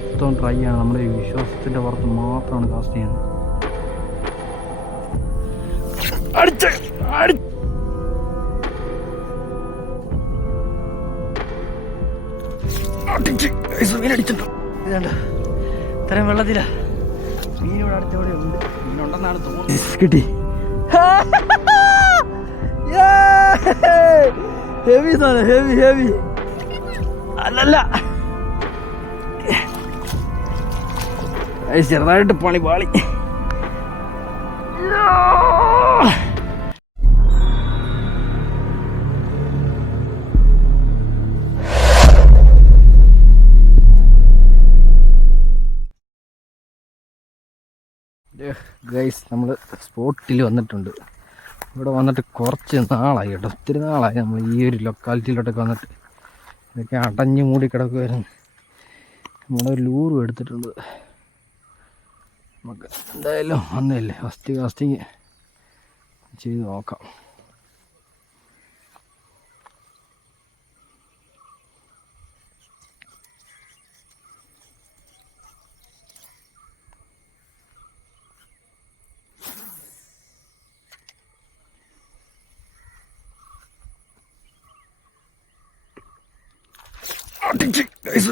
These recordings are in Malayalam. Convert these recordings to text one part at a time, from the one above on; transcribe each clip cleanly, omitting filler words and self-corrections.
മൊത്തം ട്രൈ ആണ്. നമ്മുടെ ഈ വിശ്വാസത്തിൻ്റെ പുറത്ത് മാത്രമാണ് കാസ്റ്റ് ചെയ്യുന്നത്. ഇതുണ്ട് ഇത്രയും വെള്ളത്തില മീനിവിടെ അടുത്തവിടെ ഉണ്ട്. മീനുണ്ടെന്നാണ് തോന്നുന്നത്. കിട്ടി. ഹെവി സാധനം, ഹെവി ഹെവി. അല്ലല്ല, ചെറുതായിട്ട് പണി പാളി. ഗൈസ്, നമ്മൾ സ്പോട്ടിൽ വന്നിട്ടുണ്ട്. ഇവിടെ വന്നിട്ട് കുറച്ച് നാളായി കേട്ടോ, ഒത്തിരി നാളായി നമ്മൾ ഈ ഒരു ലൊക്കാലിറ്റിയിലോട്ടൊക്കെ വന്നിട്ട്. ഇതൊക്കെ അടഞ്ഞു മൂടി കിടക്കുമായിരുന്നു. നമ്മളൊരു ലൂറും എടുത്തിട്ടുണ്ട്. നമുക്ക് എന്തായാലും വന്നില്ലേ, ഫസ്റ്റ് കാസ്റ്റിങ് ചെയ്ത് നോക്കാം.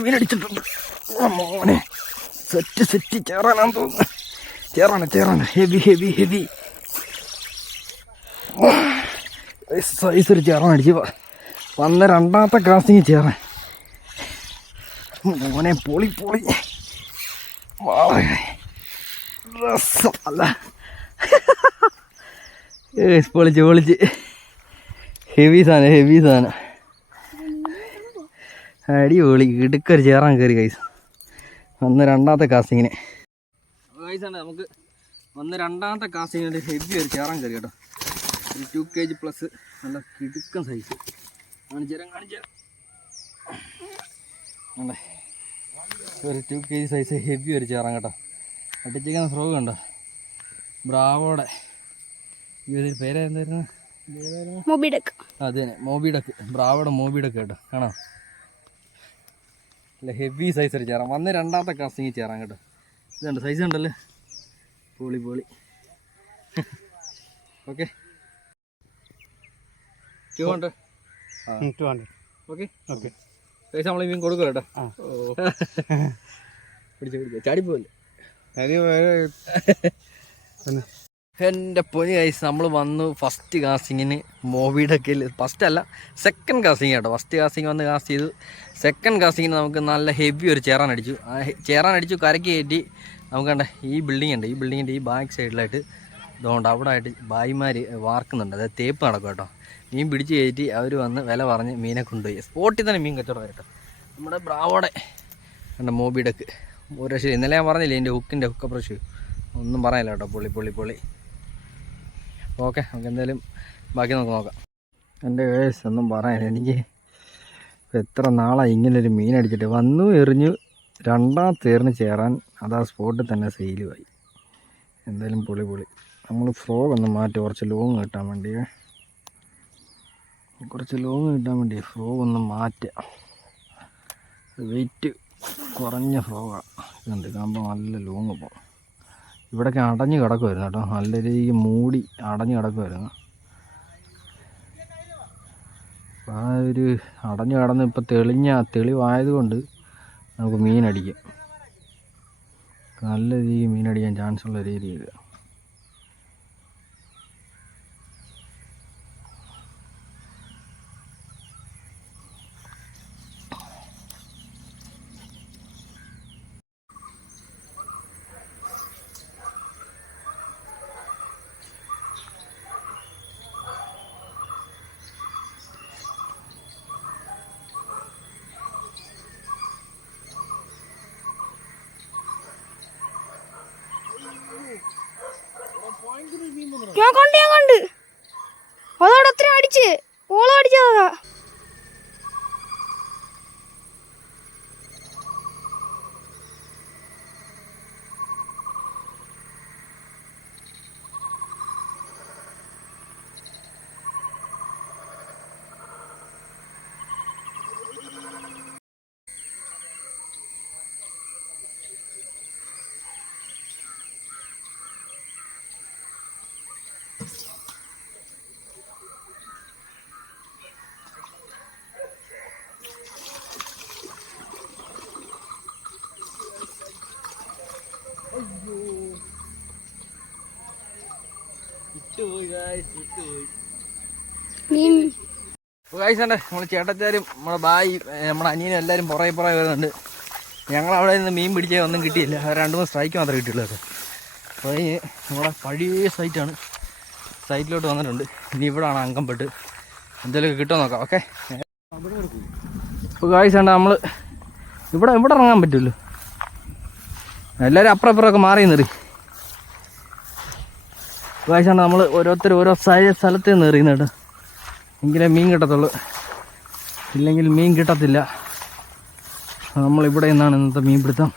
മീനടിച്ചിട്ടുണ്ട് മോനെ. സെറ്റ് ചേറാനാന്ന് തോന്നുന്നു. ചേറാണ് ഹെവി ഹെവി ഹെവി സൈസ് ഒരു ചേറാനടിച്ച് വന്ന രണ്ടാമത്തെ കാസ്റ്റിങ് ചേറാൻ. മോനെ പൊളി പൊളി രസമല്ല. പൊളിച്ച് ഹെവി സാധനം അടിപൊളി. ഇടുക്കൊരു ചേറാൻ കയറി ഗൈസ് വന്ന് രണ്ടാമത്തെ കാസ്റ്റിങ്ങിന്. ഗൈസാണ് നമുക്ക് വന്ന് രണ്ടാമത്തെ കാസ്റ്റിങ്ങിന് ഹെവി ഒരു ചേറാൻ കയറി കേട്ടോ. ഒരു 2 kg പ്ലസ് നല്ല കിടുക്കൻ സൈസ്. കാണിച്ചുതരാം അല്ലേ, ഒരു 2 kg സൈസ് ഹെവി ഒരു ചേറാൻ കേട്ടോ. അടിച്ചിരിക്കുന്ന ഫ്രോഗ് കണ്ടോ, ബ്രാവോടെ. ഈ പേരെന്തായിരുന്നു? മോബിഡക്ക്. അത് തന്നെ, മോബിഡക്ക്. ബ്രാവോടെ മോബിഡക്ക് കേട്ടോ. ആണോ, അല്ല ഹെവി സൈസ് ഒരു ചേറാൻ വന്ന് രണ്ടാമത്തെ കാസ്റ്റിങ് ചേറാൻ കേട്ടോ. ഇതുണ്ട് സൈസ് ഉണ്ടല്ലേ, പൊളി. ഓക്കെ, 200. ഓക്കെ സൈസ് നമ്മൾ മീൻ കൊടുക്കും കേട്ടോ. പിടിച്ച ചാടിപ്പോല്ലേ. എൻ്റെ പൊനി ഗൈസ്, നമ്മൾ വന്നു ഫസ്റ്റ് കാസ്റ്റിങ്ങിന് മോബിഡക്കിൽ. ഫസ്റ്റ് അല്ല, സെക്കൻഡ് കാസ്റ്റിങ് കേട്ടോ. ഫസ്റ്റ് കാസ്റ്റിങ് വന്ന് കാസ്റ്റ് ചെയ്തു. സെക്കൻഡ് കാസ്റ്റിങ്ങിന് നമുക്ക് നല്ല ഹെവി ഒരു ചേറാൻ അടിച്ചു. കരയ്ക്ക് കയറ്റി നമുക്ക് കണ്ട ഈ ബിൽഡിംഗ് ഉണ്ട്. ഈ ബിൽഡിങ്ങിൻ്റെ ഈ ബാക്ക് സൈഡിലായിട്ട് ഇതുകൊണ്ട് അവിടെ ആയിട്ട് ബായിമാർ വാർക്കുന്നുണ്ട്. അതായത് തേപ്പ് നടക്കും കേട്ടോ. മീൻ പിടിച്ച് കയറ്റി അവർ വന്ന് വില പറഞ്ഞ് മീനെ കൊണ്ടുപോയി. സ്പോട്ടിൽ തന്നെ മീൻ കച്ചവടം കേട്ടോ. നമ്മുടെ ബ്രാവോടെ കണ്ട മോബിഡക്ക് ഒരു രക്ഷ. ഇന്നലെ ഞാൻ പറഞ്ഞില്ലേ എൻ്റെ ഹുക്ക് അപ്രോച്ച് ഒന്നും പറയാനില്ല കേട്ടോ. പൊളി. ഓക്കെ, നമുക്ക് എന്തായാലും ബാക്കി നമുക്ക് നോക്കാം. എൻ്റെ കേസ് ഒന്നും പറയാനില്ല. എനിക്ക് എത്ര നാളായി ഇങ്ങനൊരു മീൻ അടിച്ചിട്ട്. വന്നു എറിഞ്ഞു, രണ്ടാമത്തെ എറിഞ്ഞ് ചേരാൻ അതാ സ്പോട്ടിൽ തന്നെ സെയിലുമായി. എന്തായാലും പൊളി. നമ്മൾ ഫ്രോഗ് ഒന്ന് മാറ്റി കുറച്ച് ലോങ് കിട്ടാൻ വേണ്ടി ഫ്രോഗ് ഒന്ന് മാറ്റുക. വെയിറ്റ് കുറഞ്ഞ ഫ്രോഗാണ്. ഇതുണ്ട് കാണുമ്പോൾ നല്ല ലോങ് പോകും. ഇവിടെയൊക്കെ അടഞ്ഞ് കിടക്കുമായിരുന്നു കേട്ടോ. നല്ല രീതിക്ക് മൂടി അടഞ്ഞ് കിടക്കുമായിരുന്നു. ആ ഒരു അടഞ്ഞ് കിടന്ന് ഇപ്പോൾ തെളിവായതുകൊണ്ട് നമുക്ക് മീനടിക്കാം. നല്ല രീതിക്ക് മീനടിക്കാൻ ചാൻസുള്ള രീതിയിൽ. ഞാൻ കണ്ട് അതോടെ ഒത്തിരി അടിച്ച് ഓളം അടിച്ചതാ. മീൻ ഗായ്സണ്ടേ നമ്മളെ ചേട്ടച്ചാരും നമ്മളെ ബായി നമ്മുടെ അനിയനും എല്ലാവരും പുറകെ വരുന്നുണ്ട്. ഞങ്ങൾ അവിടെ നിന്ന് മീൻ പിടിച്ചാൽ ഒന്നും കിട്ടിയില്ല. 2-3 സ്ട്രൈക്ക് മാത്രമേ കിട്ടിയുള്ളൂ. അപ്പോൾ ഈ നമ്മളെ പഴയ സൈറ്റാണ്. സൈറ്റിലോട്ട് വന്നിട്ടുണ്ട്. ഇനി ഇവിടാണ് അങ്കംപെട്ട് എന്തെങ്കിലുമൊക്കെ കിട്ടുമോ നോക്കാം. ഓക്കെ. ഇപ്പോൾ ഗായ്സണ്ട നമ്മൾ ഇവിടെ ഇറങ്ങാൻ പറ്റുമല്ലോ. എല്ലാവരും അപ്പുറമൊക്കെ മാറി നിറി. ഗായ്സണ്ട നമ്മൾ ഓരോരുത്തർ ഓരോ സ്ഥലത്ത് നിന്ന് എറിയുന്ന കേട്ടോ. എങ്കിലേ മീൻ കിട്ടത്തുള്ളൂ, ഇല്ലെങ്കിൽ മീൻ കിട്ടത്തില്ല. നമ്മളിവിടെ നിന്നാണ് ഇന്നത്തെ മീൻ പിടുത്തം.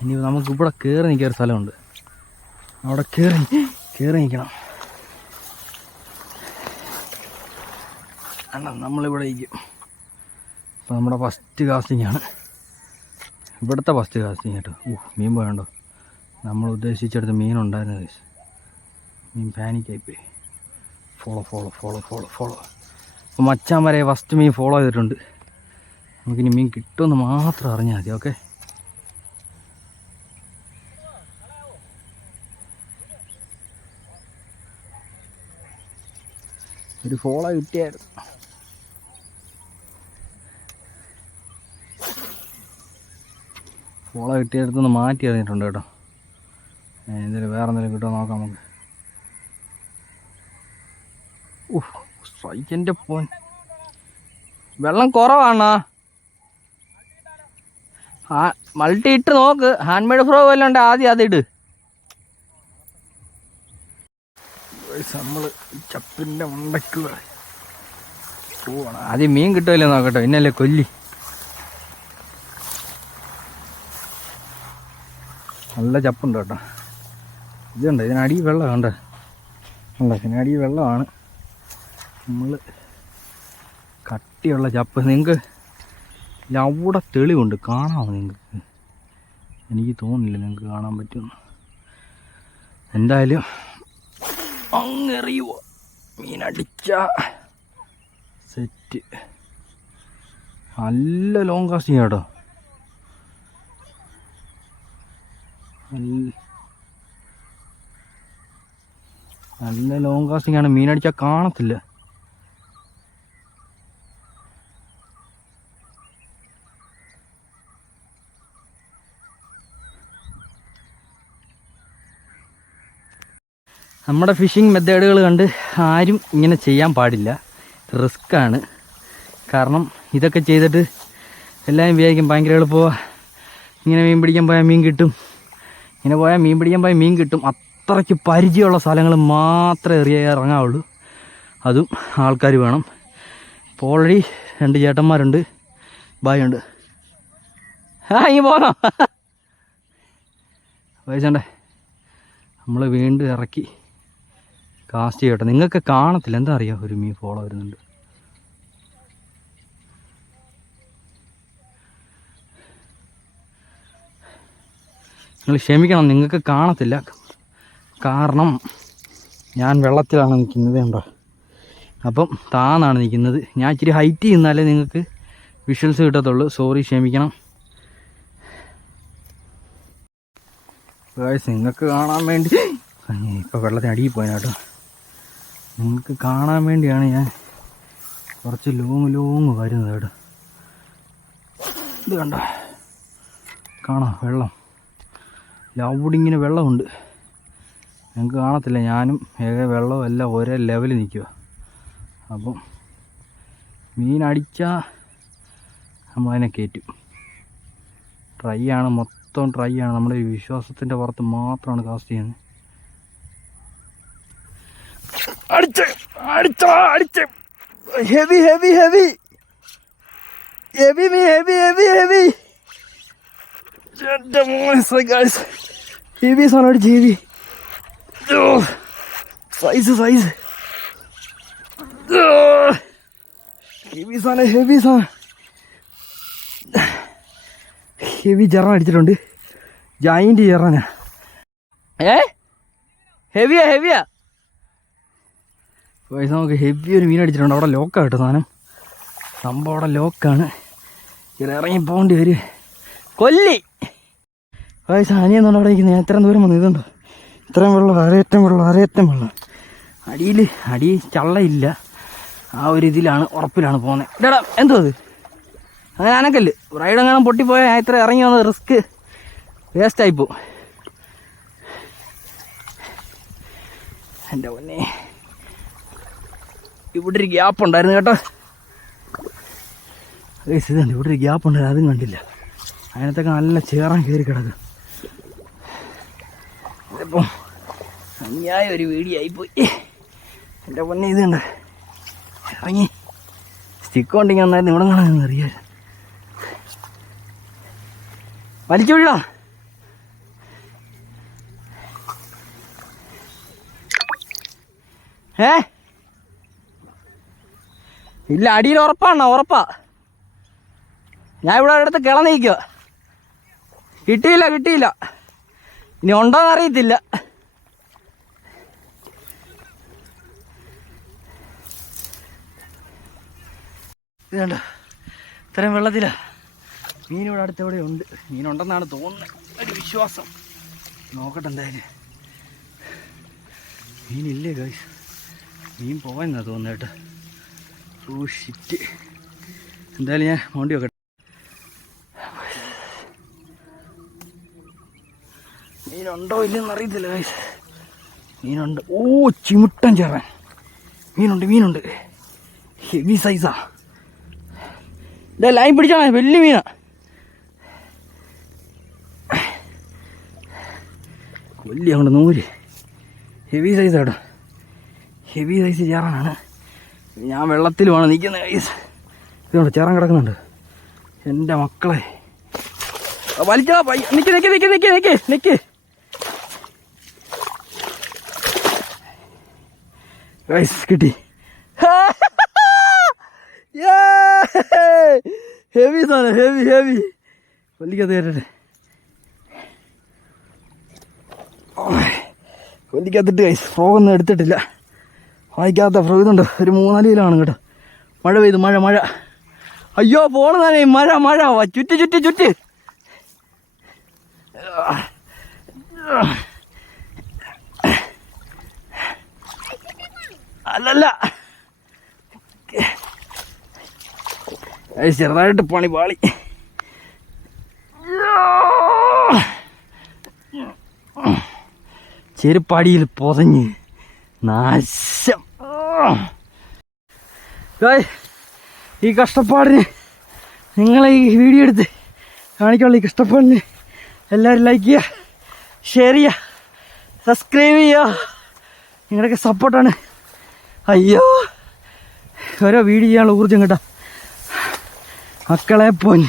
ഇനി നമുക്കിവിടെ കയറി നിൽക്കാൻ ഒരു സ്ഥലമുണ്ട്. അവിടെ കയറി നിൽക്കണം. അല്ല നമ്മളിവിടെ ഇരിക്കും. അപ്പോൾ നമ്മുടെ ഫസ്റ്റ് കാസ്റ്റിംഗാണ്, ഇവിടുത്തെ ഫസ്റ്റ് കാസ്റ്റിംഗ് കേട്ടോ. മീൻ പോയണ്ടോ, നമ്മൾ ഉദ്ദേശിച്ചെടുത്ത് മീനുണ്ടായിരുന്നു. മീൻ പാനിക്കായിപ്പോയി. ഫോളോ. അപ്പോൾ മച്ചാൻ വരെ ഫസ്റ്റ് മീൻ ഫോളോ ചെയ്തിട്ടുണ്ട്. നമുക്കിനി മീൻ കിട്ടുമെന്ന് മാത്രം അറിഞ്ഞാൽ മതി. ഓക്കെ. ഒരു ഫോളോ കിട്ടിയായിരുന്നു. ഫോളോ കിട്ടിയടുത്തുനിന്ന് മാറ്റി എറിഞ്ഞിട്ടുണ്ട് കേട്ടോ. എന്തെങ്കിലും വേറെ എന്തെങ്കിലും കിട്ടുമോ നോക്കാം നമുക്ക്. സ്ട്രൈക്കിൻ്റെ പോൻ വെള്ളം കുറവാണോ? മൾട്ടി ഇട്ട് നോക്ക്. ഹാൻഡ് മെയ്ഡ് ഫ്രോ വല്ലതും ഉണ്ട്, ആദ്യം അതിട്. നമ്മൾ ചപ്പിൻ്റെ ഉണ്ടയ്ക്ക് പോവാണ്. ആദ്യം മീൻ കിട്ടുമല്ലോ നോക്കട്ടോ, ഇന്നല്ലേ കൊല്ലി. നല്ല ചപ്പുണ്ട് കേട്ടോ. ഇതുണ്ട്, ഇതിനടി വെള്ളമുണ്ട്. ഇതിനടി വെള്ളമാണ്. നമ്മൾ കട്ടിയുള്ള ചപ്പ്. നിങ്ങൾക്ക് അവിടെ തെളിവുണ്ട്, കാണാമോ നിങ്ങൾക്ക്? എനിക്ക് തോന്നുന്നില്ല നിങ്ങൾക്ക് കാണാൻ പറ്റുമെന്ന്. എന്തായാലും അങ്ങെറിയുമോ മീനടിച്ച സെറ്റ്. നല്ല ലോങ് കാസ്റ്റിംഗ് കേട്ടോ. നല്ല ലോങ് കാസ്റ്റിംഗ് ആണ്. മീനടിച്ചാൽ കാണത്തില്ല. നമ്മുടെ ഫിഷിംഗ് മെത്തേഡുകൾ കണ്ട് ആരും ഇങ്ങനെ ചെയ്യാൻ പാടില്ല. റിസ്ക്കാണ്. കാരണം ഇതൊക്കെ ചെയ്തിട്ട് എല്ലാവരും വിചാരിക്കും ഭയങ്കര എളുപ്പമാണ്, ഇങ്ങനെ മീൻ പിടിക്കാൻ പോയാൽ മീൻ കിട്ടും, ഇങ്ങനെ പോയാൽ മീൻ പിടിക്കാൻ പോയാൽ മീൻ കിട്ടും. അത്രയ്ക്ക് പരിചയമുള്ള സ്ഥലങ്ങൾ മാത്രമേ ഇറങ്ങാവുള്ളൂ. അതും ആൾക്കാർ വേണം. ഇപ്പോൾ ഓൾറെഡി 2 ചേട്ടന്മാരുണ്ട്, ബായ് ഉണ്ട്. ഇങ്ങനെ പോന്നോ വയസ്സണ്ടേ. നമ്മൾ വീണ്ടും ഇറക്കി കാസ്റ്റ് ചെയ്യട്ടെ. നിങ്ങൾക്ക് കാണത്തില്ല, എന്താ അറിയാം, ഒരു മീൻ ഫോളോ വരുന്നുണ്ട്. നിങ്ങൾ ക്ഷമിക്കണം, നിങ്ങൾക്ക് കാണത്തില്ല. കാരണം ഞാൻ വെള്ളത്തിലാണ് നിൽക്കുന്നത്, കണ്ടോ. അപ്പം താന്നാണ് നിൽക്കുന്നത്. ഞാൻ ഇച്ചിരി ഹൈറ്റ് ചെയ്യുന്നാലേ നിങ്ങൾക്ക് വിഷ്വൽസ് കിട്ടത്തുള്ളൂ. സോറി, ക്ഷമിക്കണം. നിങ്ങൾക്ക് കാണാൻ വേണ്ടി ഇപ്പോൾ വെള്ളത്തിന് അടിയിൽ പോയാൽ കേട്ടോ. നിങ്ങൾക്ക് കാണാൻ വേണ്ടിയാണ് ഞാൻ കുറച്ച് ലോങ് വരുന്നത് കേട്ടോ. ഇത് കണ്ടോ, കാണാം വെള്ളം. അവിടെ ഇങ്ങനെ വെള്ളമുണ്ട്, നിങ്ങൾക്ക് കാണത്തില്ല. ഞാനും വെള്ളവും എല്ലാം ഒരേ ലെവലിൽ നിൽക്കുക. അപ്പം മീനടിച്ചാൽ നമ്മളതിനെ കയറ്റും. ട്രൈ ആണ്, മൊത്തം ട്രൈ ആണ്. നമ്മുടെ ഈ വിശ്വാസത്തിൻ്റെ പുറത്ത് മാത്രമാണ് കാസ്റ്റ് ചെയ്യുന്നത്. അടിച്ച് ഹെവി ഹെവി സാധനം അടിച്ച് ഹെവി സൈസ് ഹെവി സാധനം ഹെവി ജറൻ അടിച്ചിട്ടുണ്ട്. ജൈൻറ്റ് ജറനാ. ഹെവിയാ പൈസ. നമുക്ക് ഹെവി ഒരു മീൻ അടിച്ചിട്ടുണ്ട്. അവിടെ ലോക്കാണ് കേട്ടോ സാധനം. സംഭവം അവിടെ ലോക്കാണ്. ഇറങ്ങി പോകേണ്ടി വരും. കൊല്ലി പൈസ അനിയെന്നുണ്ട് അവിടെ ഇരിക്കുന്നത്. ഞാൻ ഇത്രയും ദൂരം വന്നു. ഇതുണ്ടോ ഇത്രയും വെള്ളം, അരയറ്റം വെള്ളം, അരയറ്റം വെള്ളം. അടി ചള്ളയില്ല. ആ ഒരു ഇതിലാണ്, ഉറപ്പിലാണ് പോകുന്നത്. ഇടാ എന്തോ അത് അങ്ങനെ അനക്കല്ല്. റൈഡ് എങ്ങാനും പൊട്ടിപ്പോയാൽ ഞാൻ ഇത്ര ഇറങ്ങി വന്നത് റിസ്ക് വേസ്റ്റായിപ്പോവും. എൻ്റെ പൊന്നെ, ഇവിടെ ഒരു ഗ്യാപ്പ് ഉണ്ടായിരുന്നു കേട്ടോ. ഇതുണ്ട്, ഇവിടെ ഒരു ഗ്യാപ്പ് ഉണ്ടായിരുന്നു, അതും കണ്ടില്ല. അതിനകത്തൊക്കെ നല്ല ചേറാൻ കയറി കിടക്കും. ഇതിപ്പം അന്യായ ഒരു വീഡിയോ ആയിപ്പോയി. എൻ്റെ പൊന്നെ ഇതുണ്ട്, ഇറങ്ങി സ്റ്റിക്ക് കൊണ്ടെങ്കിൽ നന്നായിരുന്നു. ഇവിടെ കാണാൻ അറിയാൻ വലിച്ചു വിടാ. ഇല്ല, അടിയിൽ ഉറപ്പാണോ? ഉറപ്പാ. ഞാൻ ഇവിടെ അടുത്ത് കിളന്നിരിക്കുക. കിട്ടിയില്ല. ഇനി ഉണ്ടോന്ന് അറിയത്തില്ല. ഇതുണ്ടോ, ഇത്രയും വെള്ളത്തിലാ. മീനിവിടെ അടുത്ത് എവിടെ ഉണ്ട്. മീനുണ്ടെന്നാണ് തോന്നുന്നത്, ഒരു വിശ്വാസം. നോക്കട്ടെ എന്തായാലും. മീനില്ലേ ഗൈസ്? മീൻ പോയെന്നാ തോന്നുന്നത് കേട്ടോ. ഷിറ്റ്. എന്തായാലും ഞാൻ വണ്ടി വെക്കട്ടെ. മീനുണ്ടോ ഇല്ലെന്ന് അറിയത്തില്ല ഗൈസ്. മീനുണ്ട്. ഓ, ചിമുട്ടൻ ചേറാൻ മീനുണ്ട്. ഹെവി സൈസാ. ഇതാ ലൈൻ പിടിച്ചാ, വലിയ മീനാ. വലിയ അങ്ങോട്ട് നൂല്. ഹെവി സൈസ് കേട്ടോ, ഹെവി സൈസ് ചേറാനാണ്. ഞാൻ വെള്ളത്തിലുമാണ് നിൽക്കുന്നത് ഗൈസ്. ഇതുകൊണ്ട് ചേറാൻ കിടക്കുന്നുണ്ട്. എൻ്റെ മക്കളെ വലിച്ചാ. നിക്ക് ഗൈസ്, കിട്ടി. ഹെവി സാധനം, ഹെവി. കൊല്ലിക്കകത്ത് കയറ്റട്ടെ. കൊല്ലിക്കകത്തിട്ട് ഗൈസ്. ഫ്രോഗൊന്നും എടുത്തിട്ടില്ല. വായിക്കാത്ത ഫ്രോ. ഇതുണ്ടോ, ഒരു 3-4 കിലോയാണ് കേട്ടോ. മഴ പെയ്തു, മഴ. അയ്യോ, പോണതാനേ മഴ. ചുറ്റ്. അല്ലല്ല, ചെറുതായിട്ട് പണി പാളി. ചെരുപ്പടിയിൽ പൊതഞ്ഞ് നാശം. ഈ കഷ്ടപ്പാടിന്, നിങ്ങളെ ഈ വീഡിയോ എടുത്ത് കാണിക്കാനുള്ള ഈ കഷ്ടപ്പാടിന് എല്ലാവരും ലൈക്ക് ചെയ്യുക, ഷെയർ ചെയ്യുക, സബ്സ്ക്രൈബ് ചെയ്യുക. നിങ്ങളുടെയൊക്കെ സപ്പോർട്ടാണ്. അയ്യോ, ഓരോ വീഡിയോ ചെയ്യാനുള്ള ഊർജ്ജം കേട്ടോ. മക്കളെ പോൻ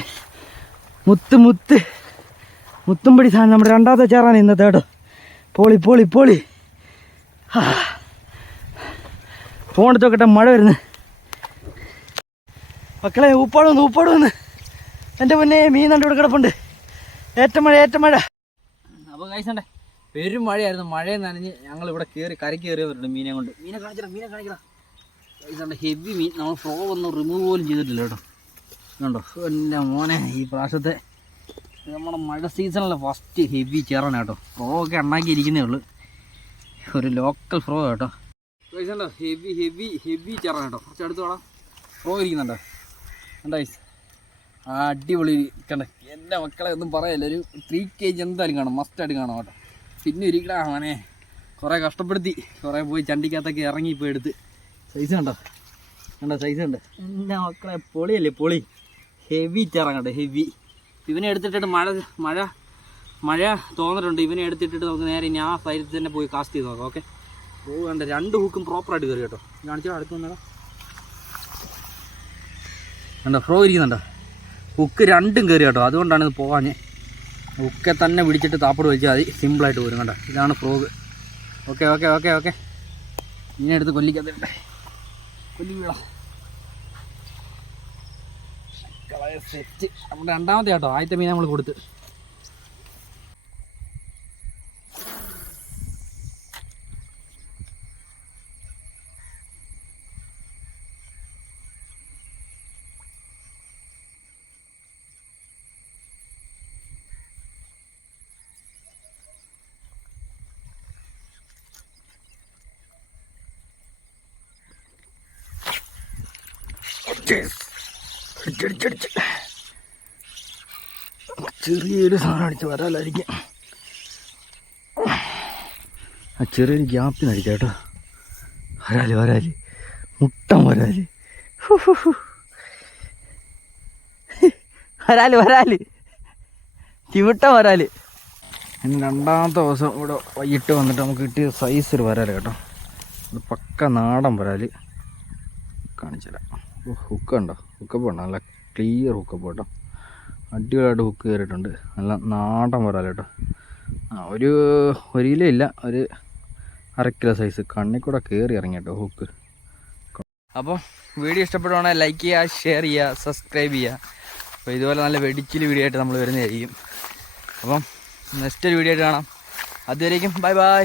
മുത്തുംപടി സാധനം നമ്മുടെ രണ്ടാമത്തെ ചേറാണ് ഇന്നത്തെ കേട്ടോ. പോളി ഫോണെടുത്ത് നോക്കട്ടെ, മഴ വരുന്നു. മക്കളെ ഊപ്പാടുവന്ന്. എൻ്റെ പൊന്നെ, മീൻ കണ്ടു ഇവിടെ കിടപ്പുണ്ട്. ഏറ്റമഴ. അപ്പോൾ കഴിച്ചണ്ടേ, പെരും മഴയായിരുന്നു. മഴയെ നനഞ്ഞ് ഞങ്ങളിവിടെ കരയ്ക്ക് കയറി വന്നിട്ടുണ്ട് മീനെ കൊണ്ട്. മീനെ കാണിക്കടാ. കഴിച്ചണ്ട ഹെവി മീൻ. നമ്മൾ ഫ്രോ ഒന്നും റിമൂവ് പോലും ചെയ്തിട്ടില്ല കേട്ടോ. കണ്ടോ എൻ്റെ മോനെ, ഈ പ്രാവശ്യത്തെ നമ്മുടെ മഴ സീസണിലെ ഫസ്റ്റ് ഹെവി ചേറാണ് കേട്ടോ. ഫ്രോ ഒക്കെ ഉണ്ടാക്കിയിരിക്കുന്നേ ഉള്ളൂ. ഒരു ലോക്കൽ ഫ്രോ കേട്ടോ. കഴിച്ചണ്ടോ, ഹെവി ചേറാണ് കേട്ടോ. കുറച്ച് അടുത്ത് വേണം. ഫ്രോ ഇരിക്കുന്നുണ്ടോ? കണ്ടോ ഗൈസ്, അടിപൊളി. കണ്ടോ, എൻ്റെ മക്കളെ ഒന്നും പറയല്ല. ഒരു 3 kg എന്തായാലും കാണും, മസ്റ്റായിട്ട് കാണാം കേട്ടോ. പിന്നെ ഇരിക്കടാ അവനെ, കുറേ കഷ്ടപ്പെടുത്തി, കുറേ പോയി ചണ്ടിക്കകത്തൊക്കെ ഇറങ്ങിപ്പോയി എടുത്ത്. സൈസ് കണ്ടോ സൈസ് കണ്ടോ എൻ്റെ മക്കളെ? പൊളി ഹെവി ചേറാൻ കണ്ടോ, ഹെവി. ഇവനെ എടുത്തിട്ടിട്ട് മഴ തോന്നിട്ടുണ്ട്. ഇവനെ എടുത്തിട്ടിട്ട് നമുക്ക് നേരെ ഇനി ആ സൈഡിൽ തന്നെ പോയി കാസ്റ്റ് ചെയ്ത് നോക്കാം. ഓക്കെ, കണ്ടോ, 2 ഹൂക്കും പ്രോപ്പറായിട്ട് കയറി കേട്ടോ. കാണിച്ചാൽ അടുത്ത് വന്നേടാ. കണ്ടോ, ഫ്രോ ഇരിക്കുന്നുണ്ടോ? ഹുക്ക് 2ഉം കയറി കേട്ടോ. അതുകൊണ്ടാണ് ഇത് പോകാഞ്ഞ്. ഹുക്കെ തന്നെ പിടിച്ചിട്ട് താപ്പട് വെച്ചാൽ മതി, സിമ്പിളായിട്ട് പോരും. കണ്ടോ, ഇതാണ് ഫ്രോഗ്. ഓക്കെ. ഇങ്ങനെ എടുത്ത് കൊല്ലിക്കത്തിട്ടെ, കൊല്ലി വീടാ. സെറ്റ്. നമ്മുടെ രണ്ടാമത്തെ കേട്ടോ. ആദ്യത്തെ മീൻ നമ്മൾ കൊടുത്ത്. അടിച്ചടിച്ചടിച്ച് ചെറിയൊരു സാധനം അടിച്ച് വരാലായിരിക്കും. ആ ചെറിയൊരു ഗ്യാപ്പിന് അടിക്കാം കേട്ടോ. വരാല് മുട്ടം വരാല് ചിമിട്ടം വരാല്. ഇനി രണ്ടാമത്തെ ദിവസം ഇവിടെ വൈകിട്ട് വന്നിട്ട് നമുക്ക് കിട്ടിയ സൈസ് ഒരു വരാല് കേട്ടോ. ഇത് പക്ക നാടൻ വരാല് കാണിച്ചു തരാം. ഹുക്ക് ഉണ്ടോ? ഹുക്കപ്പ് ഉണ്ടോ? നല്ല ക്ലിയർ ഹുക്കപ്പ് കേട്ടോ. അടിപൊളിയായിട്ട് ഹുക്ക് കയറിയിട്ടുണ്ട്. നല്ല നാടൻ വരാല് കേട്ടോ. ഒരു കിലോ ഇല്ല, ഒരു 1/2 കിലോ സൈസ്. കണ്ണിൽ കൂടെ കയറി ഇറങ്ങി കേട്ടോ ഹുക്ക്. അപ്പോൾ വീഡിയോ ഇഷ്ടപ്പെടുവാണെങ്കിൽ ലൈക്ക് ചെയ്യുക, ഷെയർ ചെയ്യുക, സബ്സ്ക്രൈബ് ചെയ്യുക. അപ്പോൾ ഇതുപോലെ നല്ല വെടിച്ചിൽ വീഡിയോ ആയിട്ട് നമ്മൾ വരുന്നതായിരിക്കും. അപ്പം നെക്സ്റ്റ് ഒരു വീഡിയോ ആയിട്ട് കാണാം. അതുവരേക്കും ബൈ ബൈ.